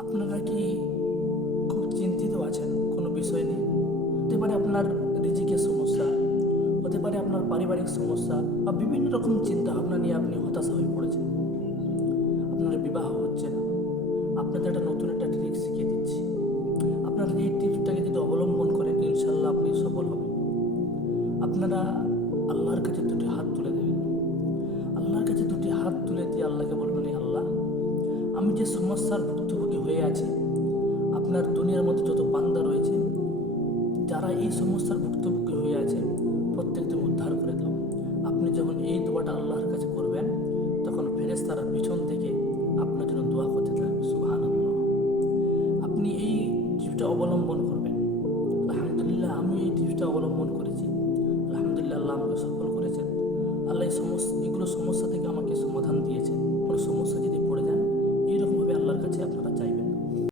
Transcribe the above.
আপনারা কি খুব চিন্তিত আছেন? কোনো বিষয় নিয়ে হতে পারে আপনার রিজিকের সমস্যা, হতে পারে আপনার পারিবারিক সমস্যা বা বিভিন্ন রকম চিন্তা ভাবনা নিয়ে আপনি হতাশা হয়ে পড়েছেন। আপনার বিবাহ হচ্ছে না। আপনাদের একটা নতুন একটা ট্রিক শিখিয়ে দিচ্ছি। আপনারা এই টিপসটাকে যদি অবলম্বন করেন, ইনশাল্লাহ আপনি সফল হবেন। আপনারা আল্লাহর কাছে দুটি আমি যে সমস্যার ভুক্তভোগী হয়ে আছি, আপনার দুনিয়ার মধ্যে যত বান্দা রয়েছে, যারা এই সমস্যার ভুক্তভোগী হয়ে আছে, প্রত্যেককে উদ্ধার করে দাও। আপনি যখন এই দোয়াটা আল্লাহর কাছে করবেন, তখন ফেরেস তারা পিছন থেকে আপনার জন্য দোয়া করতে থাকবে সুহান আপনি এই টিপটা অবলম্বন করবেন। আলহামদুলিল্লাহ, আমি এই টিপসটা অবলম্বন করেছি। আলহামদুলিল্লাহ, আল্লাহ আমাকে সফল করেছেন। আল্লাহ এই সমস্যা এগুলো সমস্যা থেকে